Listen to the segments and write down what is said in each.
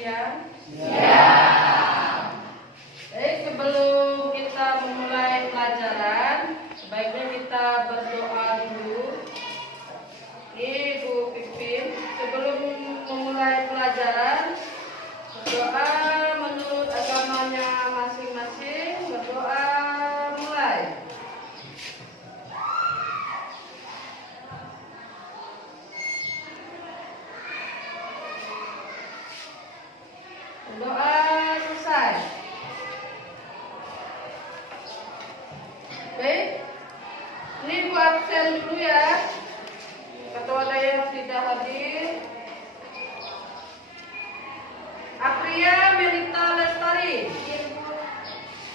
siang? Siang. Baik, sebelum kita memulai pelajaran, sebaiknya kita berdoa dulu. Ini Bu Pipin, sebelum memulai pelajaran, berdoa menurut agamanya masing-masing. Berdoa mulai. Berdoa selesai. Baik, ini Bu absen dulu ya. Ketua ada yang tidak hadir. Apria Melita Lestari.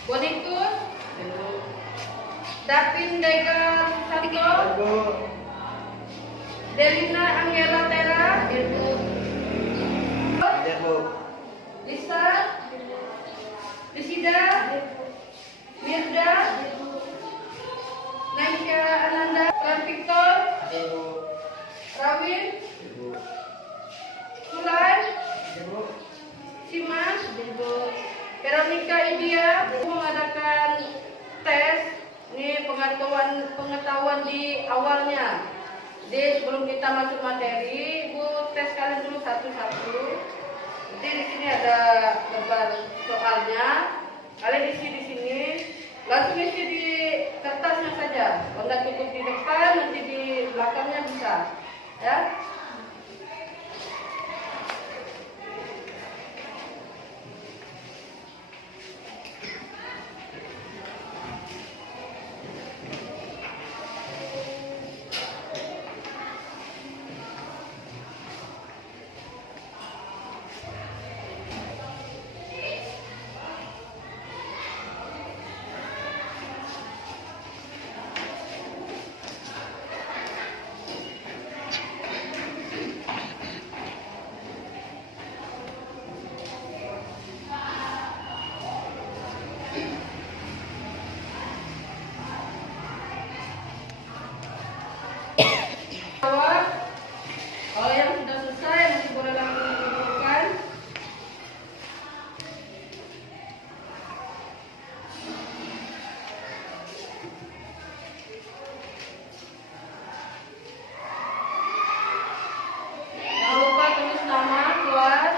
Bonikus. Davin Dega Santo. Delina Angela Tera. Lisa. Lisida. Mirda. Naisha Ananda. Ran Victor. Rawin. Sulai. Simas. Veronica India mengadakan tes. Ini pengetahuan di awalnya. Jadi sebelum kita masuk materi, Ibu tes kalian dulu satu-satu. Nanti di sini ada gambar soalnya. Kalian isi di sini. Langsung isi di kertasnya saja. Kalau nggak cukup di depan, nanti di belakangnya bisa. Ya. Kalau yang sudah selesai masih boleh langsung dikumpulkan. Jangan lupa tulis nama kelas.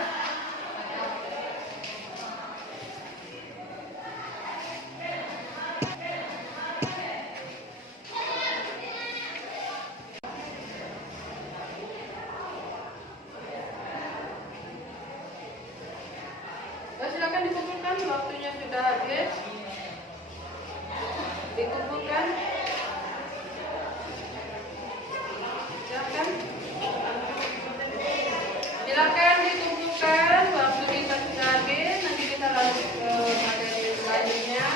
Silakan dikumpulkan, waktunya sudah habis. Dikumpulkan. Silakan dikumpulkan, waktu kita sudah habis. Nanti kita lanjut ke materi selanjutnya.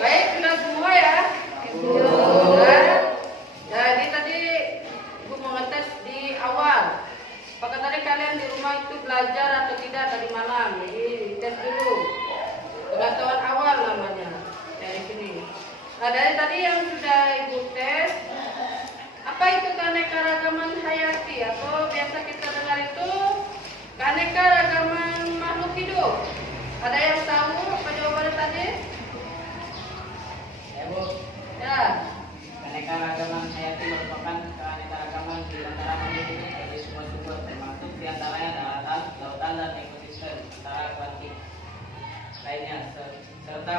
Baik, sudah semua ya? Sudah. Jadi tadi Ibu mau ngetes di awal. Apakah tadi kalian di rumah itu belajar atau tidak tadi malam? Jadi tes dulu. Pengetahuan awal namanya. Dari sini. Nah, dari tadi yang sudah Ibu tes, apa itu keanekaragaman hayati? Atau biasa kita dengar itu keanekaragaman makhluk hidup. Ada yang tahu apa jawabannya tadi? Ya. Keanekaragaman hayati merupakan keanekaragaman di antara makhluk hidup dari semua sumber, termasuk di antaranya daratan, lautan, dan ekosistem antara kuantik lainnya, serta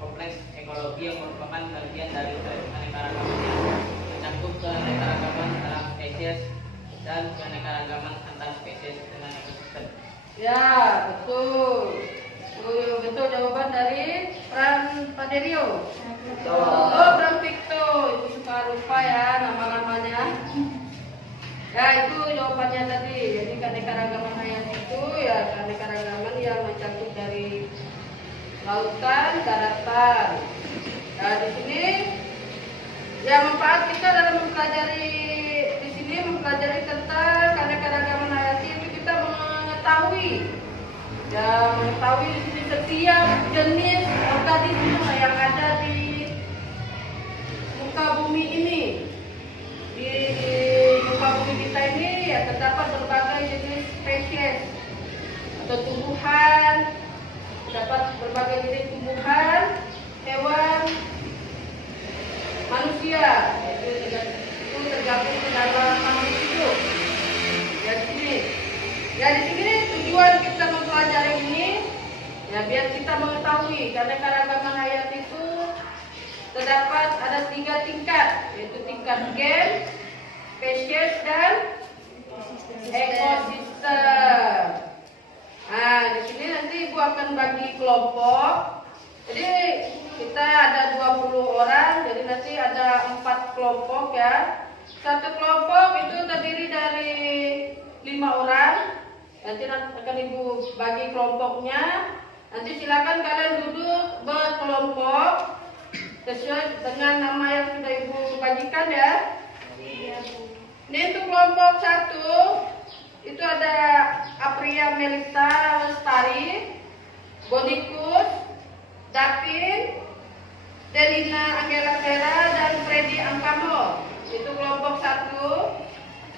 kompleks ekologi yang merupakan bagian dari keanekaragaman yang mencakup keanekaragaman dalam spesies dan keanekaragaman antar spesies dengan ekosistem. Ya, betul. Betul jawaban dari Pran Paderio. Oh, Pran Victo. Ibu suka lupa ya nama-namanya. Ya itu jawabannya tadi. Jadi keanekaragaman hayati itu ya keanekaragaman yang mencakup dari lautan, daratan. Nah di sini ya manfaat kita dalam mempelajari di sini mempelajari tentang keanekaragaman hayati itu kita mengetahui ya mengetahui di sini setiap jenis organisme yang ada di muka bumi ini. Di muka bumi kita ini ya terdapat berbagai jenis spesies atau tumbuhan, terdapat berbagai jenis tumbuhan, hewan, manusia, itu tergabung ke dalam makhluk hidup. Ya di sini, ya di sini tujuan kita mempelajari ini ya biar kita mengetahui keanekaragaman hayati itu terdapat ada 3 tingkat, yaitu tingkat gen, spesies dan ekosistem. Nah di sini nanti Ibu akan bagi kelompok. Jadi kita ada 20 orang, jadi nanti ada 4 kelompok ya. Satu kelompok itu terdiri dari 5 orang. Nanti akan Ibu bagi kelompoknya. Nanti silakan kalian duduk berkelompok sesuai dengan nama yang sudah Ibu bagikan ya. Ini untuk kelompok 1 itu ada Apria Melita Lestari, Bonikus, Davin, Delina Angela Vera, dan Freddy Angkamo. Itu kelompok 1.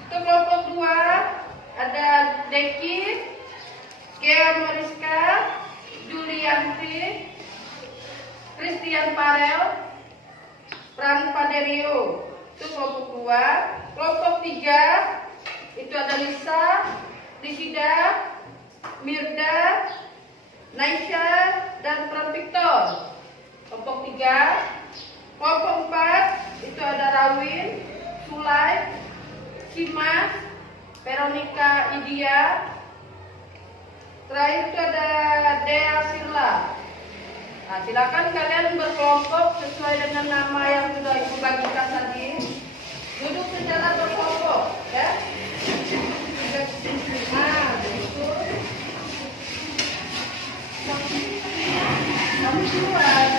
Untuk kelompok 2 ada Deki, Gea Mariska, Julianti, Christian Parel, Pran Paderio. Itu kelompok 2. Kelompok 3 itu ada Lisa, Lisida, Mirda, Naisha, dan Pran Victor. Kelompok 3. Kelompok 4 itu ada Rawin, Sulai, Simas, Veronica Idia. Terakhir itu ada Dea Sirla. Nah, silakan kalian berkelompok sesuai dengan nama yang sudah Ibu bagikan tadi. Duduk secara berkelompok, ya. Nah, begitu. Kamu keluar.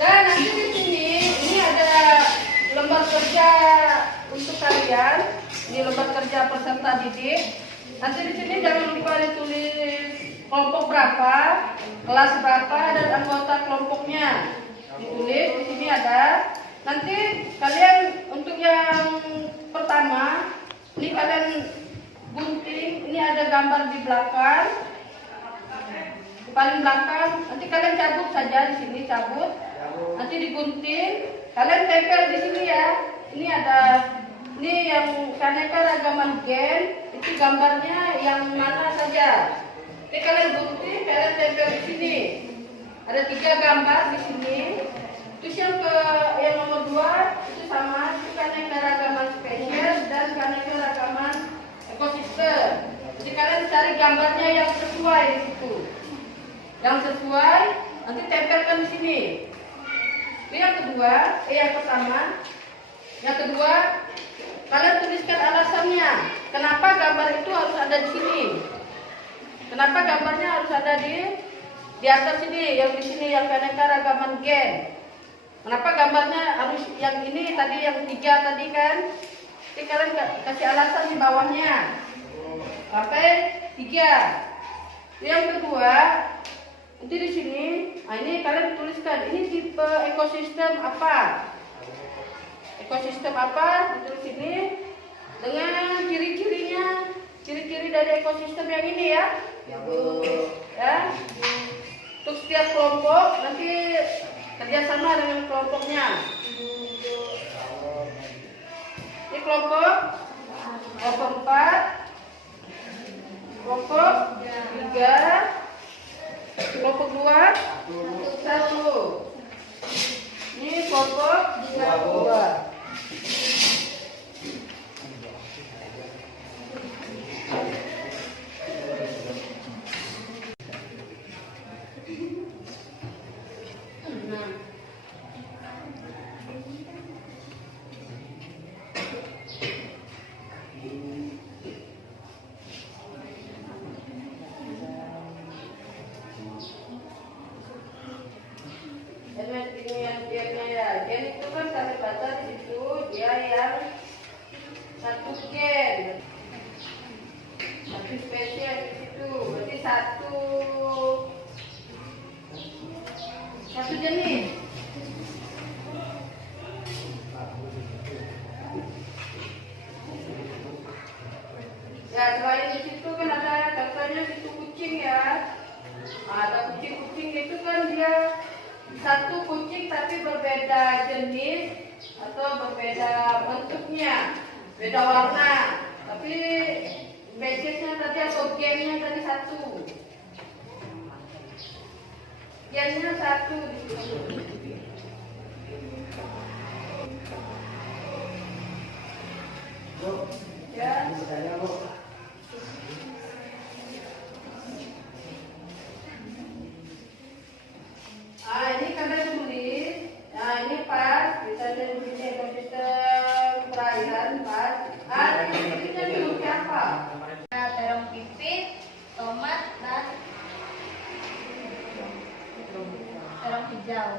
Dan nanti di sini ini ada lembar kerja untuk kalian. Ini lembar kerja peserta didik. Nanti di sini jangan lupa ditulis kelompok berapa, kelas berapa, dan anggota kelompoknya. Ditulis di sini ada. Nanti kalian untuk yang pertama, ini kalian gunting. Ini ada gambar di belakang. Di paling belakang, nanti kalian cabut saja di sini, cabut. Nanti digunting, kalian tempel di sini ya. Ini ada, ini yang keanekaragaman gen, itu gambarnya yang mana saja. Jadi kalian gunting, kalian tempel di sini. Ada 3 gambar di sini. Terus yang nomor 2 itu sama, itu keanekaragaman spesies dan keanekaragaman ekosistem. Jadi kalian cari gambarnya yang sesuai di situ. Yang sesuai nanti tempelkan di sini. Ini yang kedua, yang pertama. Yang kedua, kalian tuliskan alasannya. Kenapa gambar itu harus ada di sini? Kenapa gambarnya harus ada di atas sini, yang di sini yang keanekaragaman gen? Kenapa gambarnya harus yang ini tadi, yang 3 tadi kan? Jadi kalian kasih alasan di bawahnya. Sampai 3. Yang kedua, nanti di sini, ini kalian tuliskan ini tipe ekosistem apa? Ekosistem apa? Ditulis ini dengan ciri-cirinya, ciri-ciri dari ekosistem yang ini ya. Ya. Untuk setiap kelompok nanti kerjasama dengan kelompoknya. Ini kelompok 4, kelompok 3, kelompok 2, 1. Ini kelompok 2. Gen itu kan satu kata di situ dia yang satu gen, satu spesies di situ, berarti satu jenis. Ya selain di situ kan ada contohnya situ kucing ya, ada kucing-kucing itu kan dia satu kucing tapi berbeda jenis atau berbeda bentuknya, beda warna, tapi spesiesnya tadi atau gennya tadi satu, gennya satu di situ. Ya. Ini kalian tulis. Nah, ini pas bisa tulis ekosistem perairan pas. Ini tulis apa? Terong pipit, tomat, dan terong hijau.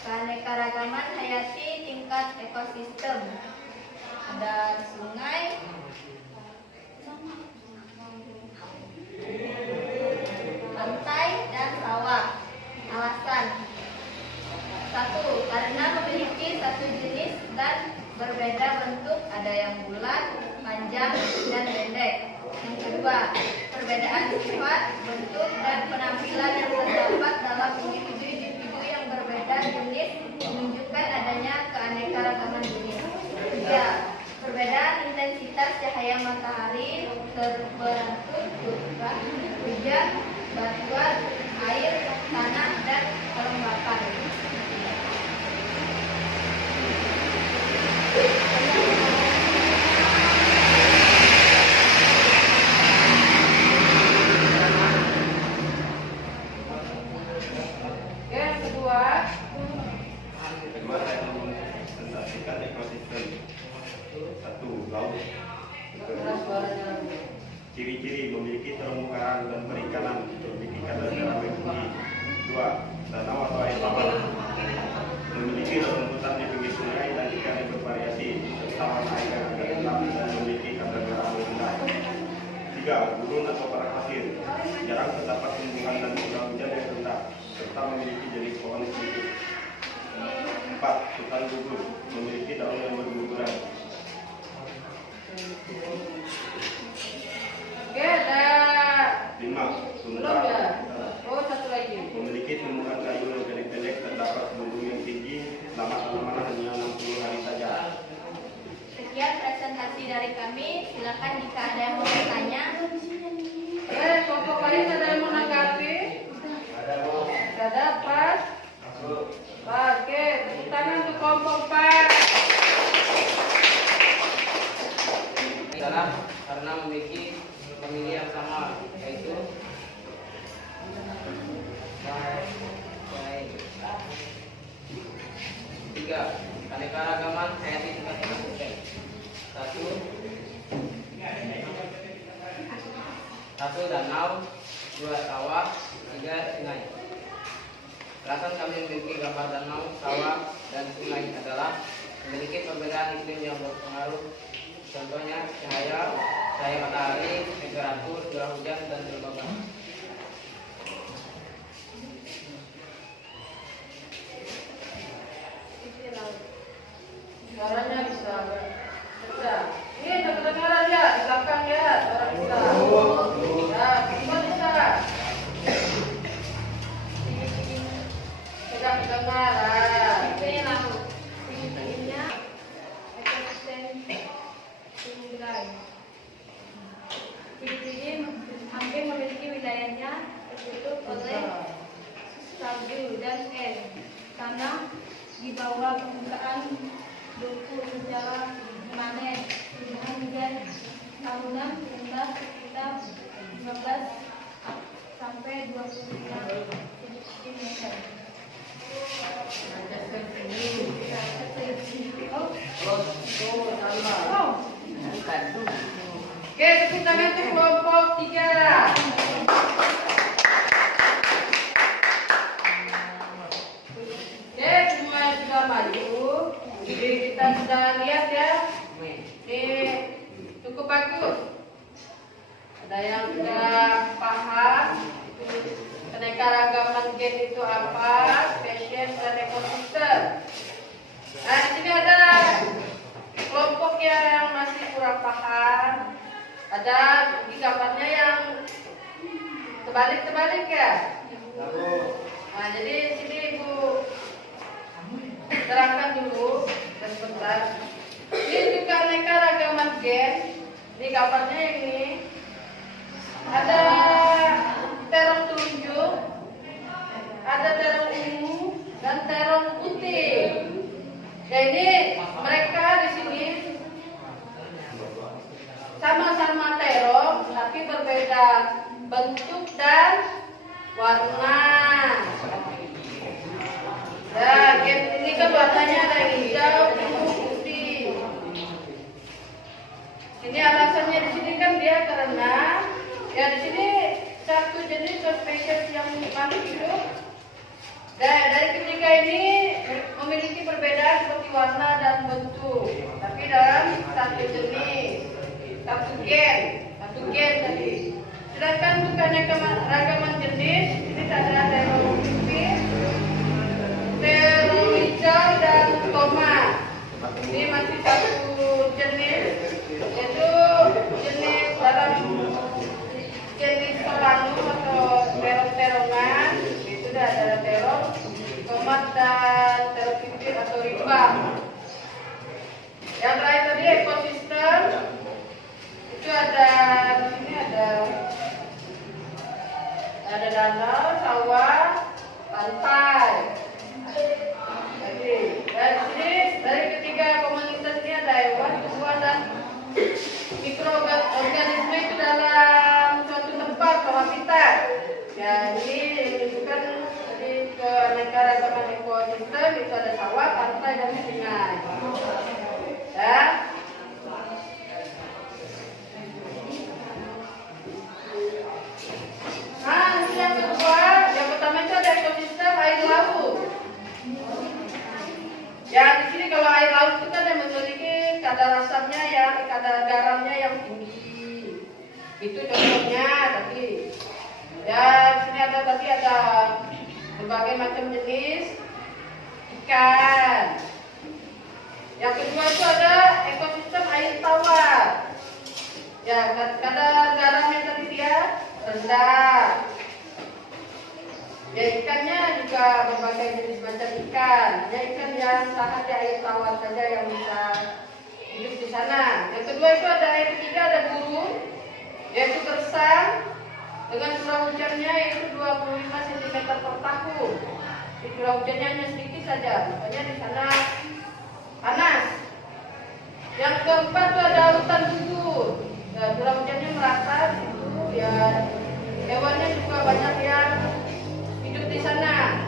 Keanekaragaman hayati tingkat ekosistem. Ada sungai, pantai, dan sawah. Alasan: 1. Karena memiliki satu jenis dan berbeda bentuk, ada yang bulat, panjang, dan pendek. Yang kedua, perbedaan sifat, bentuk, dan penampilan yang terdapat dalam individu-individu yang berbeda jenis menunjukkan adanya keanekaragaman jenis. 3. Perbedaan intensitas cahaya matahari beratur curah, hujan, batuan, air, tanah, dan kelembapan. Yang kedua, saya mempresentasikan ekosistem. 1. Laut. Ciri-ciri: memiliki terumbu karang dan perikanan, memiliki kadar garam yang tinggi. 2. Danau atau air tawar, memiliki rumputan di pinggir sungai dan ikan yang bervariasi, serta warna air yang agak gelap dan memiliki kadar garam yang rendah. 3. Gurun atau padang pasir, jarang terdapat tumbuhan dan curah hujan yang rendah, serta memiliki jenis pohon sedikit. 4. Hutan gugur, memiliki daun yang berguguran. oke ada 5. belum Tundra, ya? Oh satu lagi. memiliki tumbuhan kayu yang pendek-pendek, terdapat gunung yang tinggi, lama tanaman hanya 60 hari saja. Sekian presentasi dari kami. Silakan jika ada yang mau bertanya. Kelompok lain ada yang menanggapi? Ada pas? Oke, tepuk tangan untuk kelompok 4. adalah karena memiliki pemilih yang sama, yaitu tiga, keanekaragaman hayati tingkat ekosistem. 1 danau, 2 sawah, 3 sungai. Alasan kami memiliki gambar danau, sawah, dan sungai adalah memiliki perbedaan iklim yang berpengaruh. Contohnya cahaya cahaya matahari, temperatur, curah hujan, dan kelembaban. Suaranya bisa. Ini kedengaran ya, di belakang ya, suara bisa. Ya, semua bisa. Sudah kedengaran. Ini lalu tingginya ekosistem sungai. Filipina hampir memiliki wilayahnya tertutup oleh salju dan es karena di bawah permukaan beku secara permanen. Suhunya hujan tahunan rendah sekitar 15 sampai 25 cm. Oke, tepuk tangan untuk kelompok 3. Oke, semua sudah maju. Jadi kita sudah lihat ya. Ini cukup bagus. Ada yang sudah paham keanekaragaman gen itu apa, spesies dan ekosistem. Nah, di sini ada kelompok yang masih kurang paham. Ada gambarnya yang terbalik-terbalik ya. Nah, jadi sini Ibu terangkan dulu dan sebentar. Ini juga keanekaragaman gen. Di gambarnya ini ada terong telunjuk, ada terong ungu dan terong putih. Jadi mereka di sini sama-sama terong tapi berbeda bentuk dan warna. Nah, ini kan warnanya ada yang hijau, biru, putih. Ini alasannya di sini kan dia karena ya di sini satu jenis atau spesies yang masih hidup. Dan dari ketiga ini memiliki perbedaan seperti warna dan bentuk, tapi dalam satu jenis, satu gen tadi. Sedangkan untuk keanekaragaman jenis ini ada terong putih, terong hijau dan tomat. Ini masih satu jenis, yaitu jenis dalam jenis solanum atau terong-terongan. Itu ada terong, tomat dan terong pipit atau rimbang. Yang terakhir tadi ekosistem. Itu ada di sini ada danau, sawah, pantai. Jadi dari sini dari ketiga komunitas ini ada hewan, tumbuhan dan mikroorganisme itu dalam suatu tempat atau habitat. Jadi menunjukkan tadi keanekaragaman ekosistem itu ada sawah, pantai dan sungai. Ya. Nah, yang kedua, yang pertama itu ada ekosistem air laut. Ya, di sini kalau air laut itu kan yang memiliki kadar asamnya kadar garamnya yang tinggi. Itu contohnya tadi. Ya, di sini ada berbagai macam jenis ikan. Yang kedua itu ada ekosistem air tawar. Ya, kadar garamnya tadi dia rendah. Ya, ikannya juga berbagai jenis macam ikan. Ya, ikan yang tahan di air tawar saja yang bisa hidup di sana. Yang kedua itu yang ketiga ada burung, yaitu gersang dengan curah hujannya yaitu 25 cm per tahun. Di curah hujannya hanya sedikit saja, makanya di sana panas. Yang keempat itu ada hutan gugur. Ya, curah hujannya merata itu ya, hewannya juga banyak yang hidup di sana.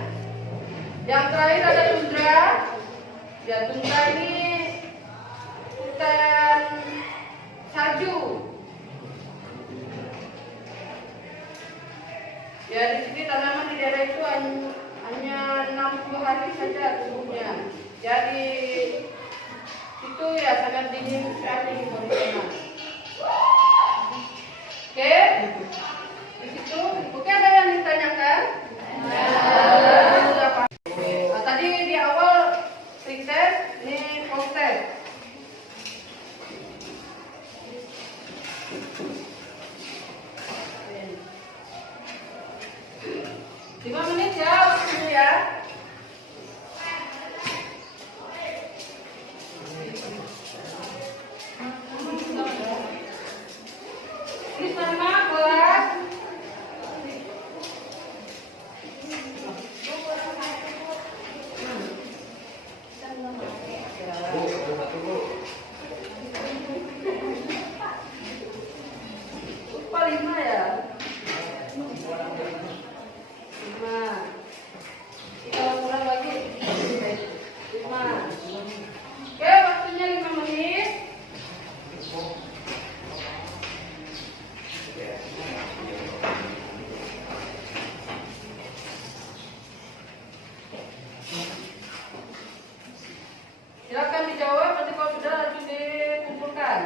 Yang terakhir ada tundra. Ya, tundra ini hutan salju. Ya, di sini tanaman di daerah itu hanya 60 hari saja tumbuhnya. Jadi itu ya sangat dingin sekali kondisinya. Oke? Di situ. Oke, ada yang ditanyakan? Ada. Sudah pasti. Nah, tadi di awal sukses, ini proses. Lima menit ya, waktunya ya. Ini sama kelas. Lupa 5 ya. 5. Kalau kurang lagi 5. Oke, waktunya 5 menit. Silakan dijawab, nanti kalau sudah langsung dikumpulkan.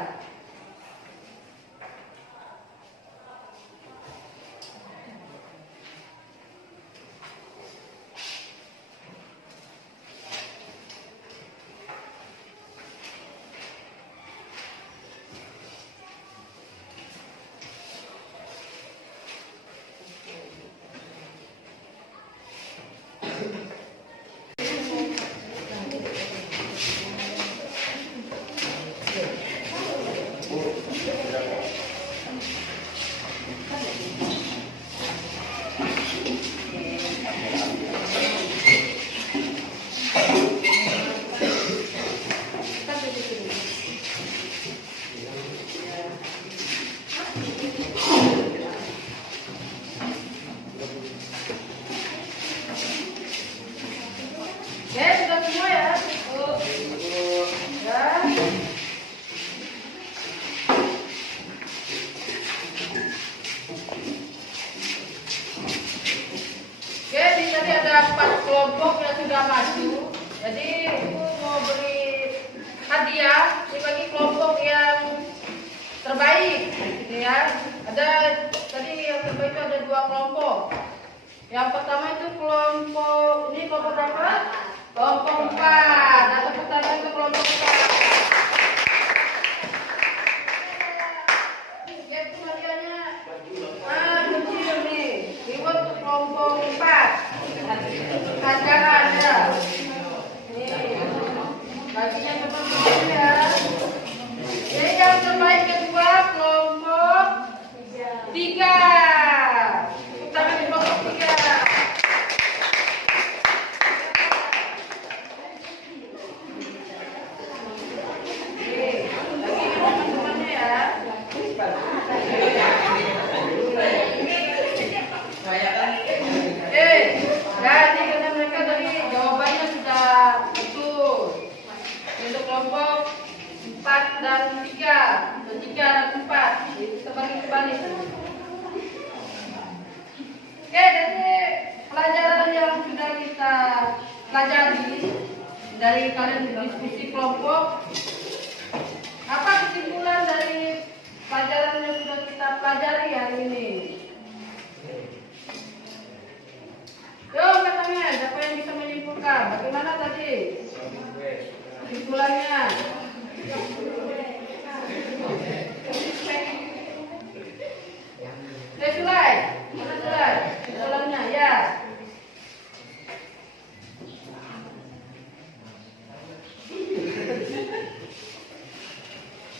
Oke, sudah semua ya? Ya. Oke, di tadi ada 4 kelompok yang sudah maju. Jadi Ibu mau beri hadiah bagi kelompok yang terbaik. Ini ya. Ada tadi yang terbaik itu ada 2 kelompok. Yang pertama itu kelompok ini kelompok berapa? Kelompok 4. Nah, tepuk tangan ke kelompok 4. Ya, itu hadiahnya. Kecil nih. Reward ke kelompok 4. Hadiah ada. Nih. Baginya teman-teman ya. Jadi yang terbaik kedua kelompok 3. Tepuk tangan di kelompok 3. Jadi karena mereka tadi jawabannya sudah betul. Untuk kelompok 4 dan 3, dan 3 dan 4, kita bagi kembali. Oke, dari pelajaran yang sudah kita pelajari dari kalian diskusi kelompok, apa kesimpulan dari pelajaran yang sudah kita pelajari hari ini? Yuk, katanya, siapa yang bisa menyimpulkan? Bagaimana tadi kesimpulannya? Sulai, mana Sulai? Kesimpulannya, ya.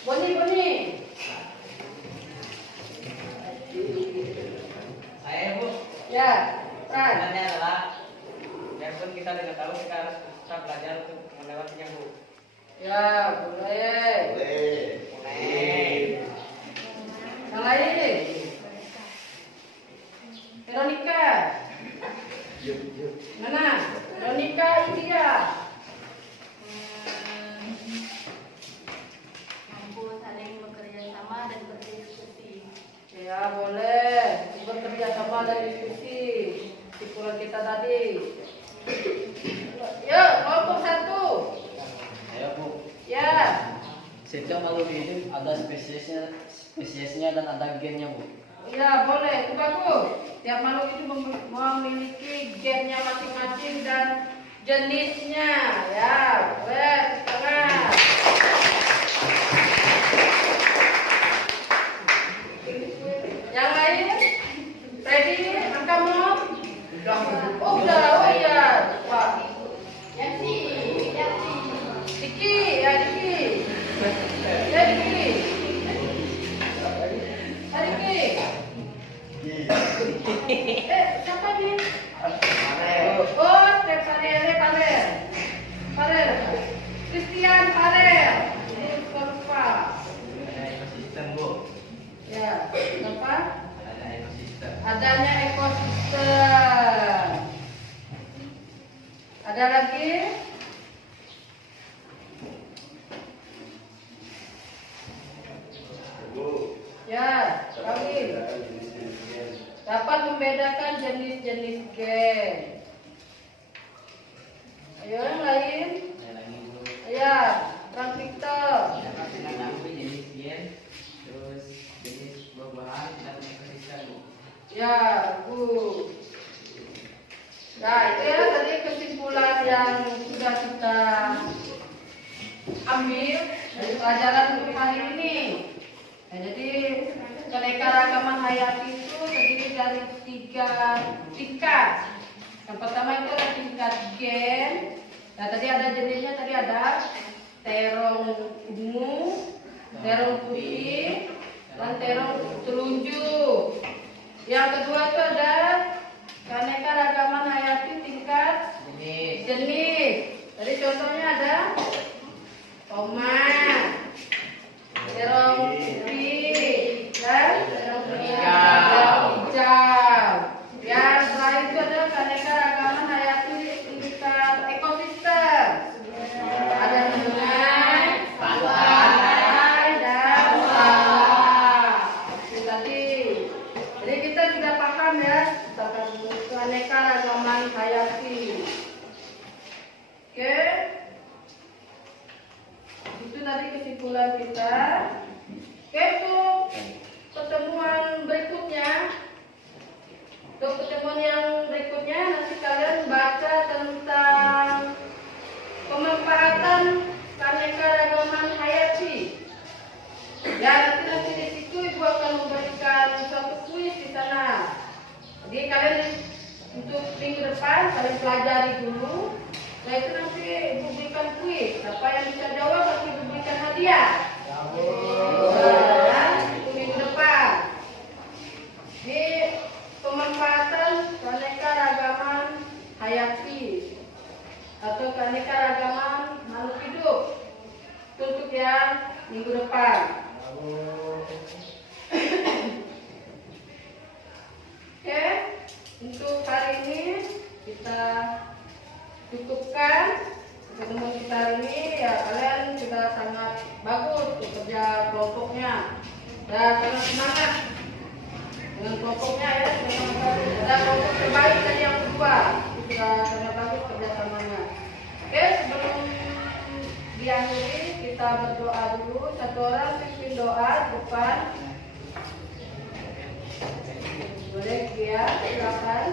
Boni. Saya Bu, Ya, Pran. sebenarnya adalah biarpun kita tidak tahu, kita harus tetap belajar untuk melewatinya Bu. Ya, boleh. Mulai. Yang lain? Veronica. Mana? Veronica India. Mampu saling bekerja sama dan berdiskusi. Ya, boleh. Bekerja sama dan diskusi. Kesimpulan kita tadi. Yuk, kelompok 1. Ayo Bu, Ya. setiap makhluk hidup ada spesiesnya spesiesnya dan ada gennya, Bu. Ya boleh, itu bagus. Tiap makhluk itu memiliki gennya masing-masing dan jenisnya. Ya, boleh, setengah. Yang lain? Ready? Kamu? Oh udah, oh iya, Pak. Yanti, Yanti. Diki, ya Diki. Ya Diki. Diki. Siapa nih? Oh, Parel. Christian Parel. Lupa. Ada ekosistem, Bu. Ya, apa? Ada ekosistem. Adanya ekosistem. Ada lagi? Bu, Ya, kami dapat membedakan jenis-jenis gen. Ayo yang lain. Ada lagi, Bu. Ya, Kang Victor. Dapat mengetahui jenis gen, terus jenis buah-buahan dan ekosistem, Bu. Ya, Bu. Nah, itu ya tadi kesimpulan yang sudah kita ambil dari pelajaran untuk hari ini. Nah, jadi keanekaragaman hayati itu terdiri dari 3 tingkat. Yang pertama itu ada tingkat gen. Nah, tadi ada jenisnya, tadi ada terong ungu, terong putih, dan terong telunjuk. Yang kedua itu ada keanekaragaman hayati tingkat jenis. Tadi contohnya ada tomat, terong putih, dan terong hijau. Yang terakhir itu ada keanekaragaman hayati tingkat ekosistem. Ada sungai, pantai, dan sawah. Itu tadi. Jadi kita sudah paham ya tentang keanekaragaman hayati. Oke. Itu tadi kesimpulan kita. Oke, untuk pertemuan berikutnya. Untuk pertemuan yang berikutnya nanti kalian baca tentang pemanfaatan keanekaragaman hayati. Ya, nanti di situ Ibu akan memberikan suatu kuis di sana. Jadi kalian untuk minggu depan kalian pelajari dulu. Nah itu nanti Ibu berikan kuis. Siapa yang bisa jawab nanti Ibu berikan hadiah. Nah, itu minggu depan. Ini pemanfaatan keanekaragaman hayati atau keanekaragaman makhluk hidup. Untuk yang minggu depan. Oke, untuk hari ini kita cukupkan pertemuan kita hari ini. Ya, kalian sudah sangat bagus bekerja kelompoknya dan sangat semangat dengan kelompoknya ya. Dan kelompok terbaik tadi yang kedua itu sudah sangat bagus kerjasamanya. Oke, sebelum diakhiri kita berdoa dulu. Satu orang pimpin doa depan. Boleh ya, silakan.